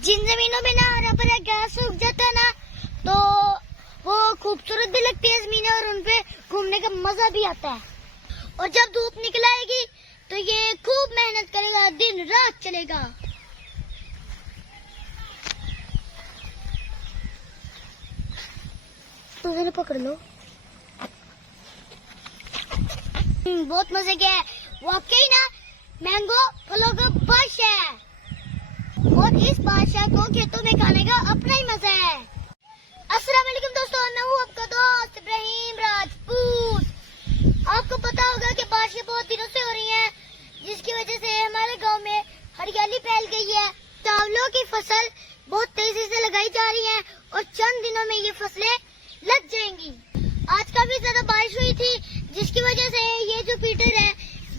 जिन जमीनों में ना हरा भरा घास उग जाता है ना, तो वो खूबसूरत भी लगती है जमीनें और उनपे घूमने का मजा भी आता है। और जब धूप निकल आएगी तो ये खूब मेहनत करेगा, दिन रात चलेगा। तो इन्हें पकड़ लो। बहुत मजे के है वाकई ना, मैंगो फलों का बादशाह है और इस बादशाह को खेतों में खाने का अपना ही मजा है। अस्सलाम वालेकुम दोस्तों, मैं हूँ आपका दोस्त इब्राहिम राजपूत। आपको पता होगा कि बारिशें बहुत दिनों से हो रही हैं, जिसकी वजह से हमारे गांव में हरियाली फैल गई है। चावलों की फसल बहुत तेजी से लगाई जा रही है और चंद दिनों में ये फसलें लग जाएंगी। आज काफी ज्यादा बारिश हुई थी, जिसकी वजह से ये जो पीटर है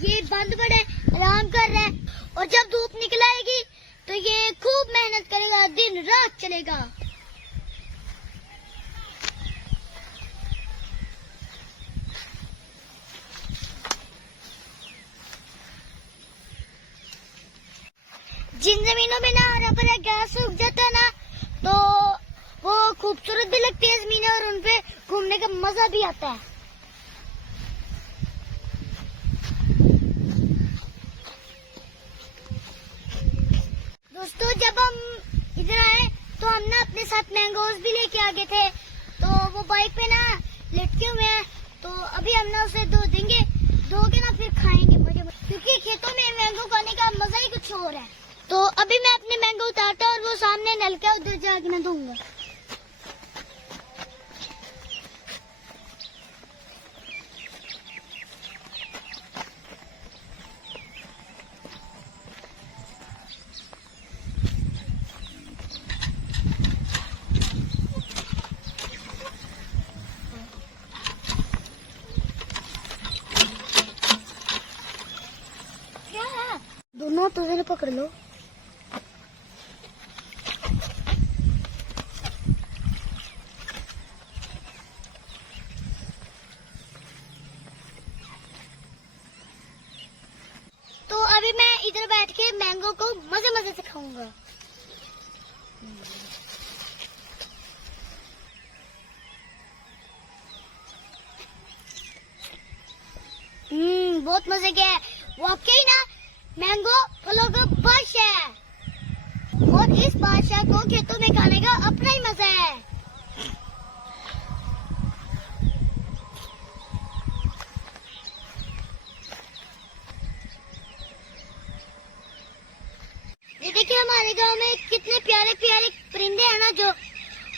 ये बंद पड़े आराम कर रहा है। और जब धूप निकल आएगी तो ये खूब मेहनत करेगा, दिन रात चलेगा। जिन जमीनों में ना हरा भरा घास उग जाता है ना, तो वो खूबसूरत भी लगती है जमीनें और उनपे घूमने का मजा भी आता है। दोस्तों, जब हम इधर आए तो हम ना अपने साथ मैंगोज भी लेके आ गए थे, तो वो बाइक पे ना लटके हुए हैं। तो अभी हम ना उसे धोएंगे, धो के ना फिर खाएंगे मजे, क्योंकि खेतों में मैंगो खाने का मजा ही कुछ और है। तो अभी मैं अपने मैंगो उतारता और वो सामने नलका उधर जाके मैं दूंगा। क्या है? दोनों तो पकड़ लो। तो अभी मैं इधर बैठ के मैंगो को मजे मजे से खाऊंगा। बहुत मजे के है वाकई ना, मैंगो फलों का बादशाह है और इस बादशाह को खेतों में खाने का अपना ही मजा है। ये देखिए हमारे गांव में कितने प्यारे प्यारे परिंदे हैं ना, जो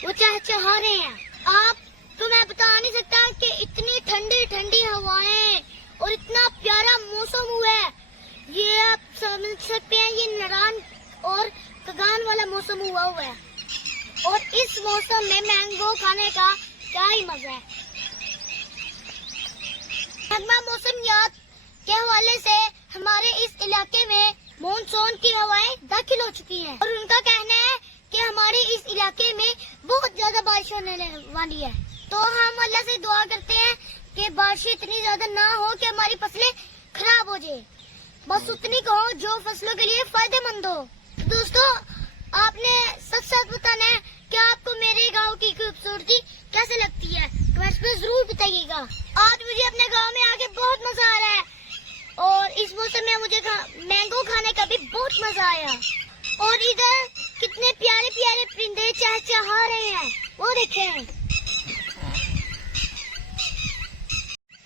वो चहचहा रहे हैं। आप तो मैं बता नहीं सकता कि इतनी ठंडी ठंडी हवाएं और इतना प्यारा मौसम हुआ है। ये आप समझ सकते हैं, ये नरान और कगान वाला मौसम हुआ है और इस मौसम में मैंगो खाने का क्या ही मजा है। नगमा मौसमियात के हवाले से हमारे इस इलाके में मानसून की हवाएं दाखिल हो चुकी हैं और उनका कहना है कि हमारे इस इलाके में बहुत ज्यादा बारिश होने वाली है। तो हम अल्लाह से दुआ करते हैं कि बारिश इतनी ज्यादा ना हो कि हमारी फसलें खराब हो जाए, बस उतनी को हो जो फसलों के लिए फायदेमंद हो। दोस्तों, आपने सच सच बताना है कि आपको मेरे गांव की खूबसूरती कैसे लगती है, कमेंट्स में जरूर बताइएगा। आज मुझे अपने गांव में आके बहुत मजा आ रहा है और इस मौसम में मुझे मैंगो खाने का भी बहुत मजा आया। और इधर कितने प्यारे प्यारे परिंदे चहचहा रहे हैं, वो देखें।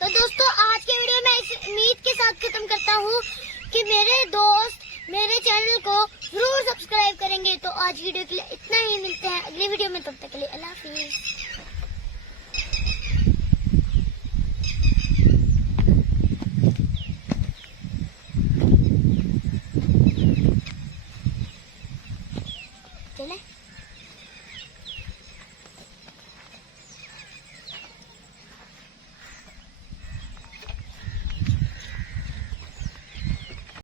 तो दोस्तों, आज के वीडियो में इस उम्मीद के साथ खत्म करता हूँ कि मेरे दोस्त मेरे चैनल को जरूर सब्सक्राइब करेंगे। तो आज वीडियो के लिए इतना ही, मिलते हैं अगली वीडियो में, तब तक के लिए अल्लाह हाफिज।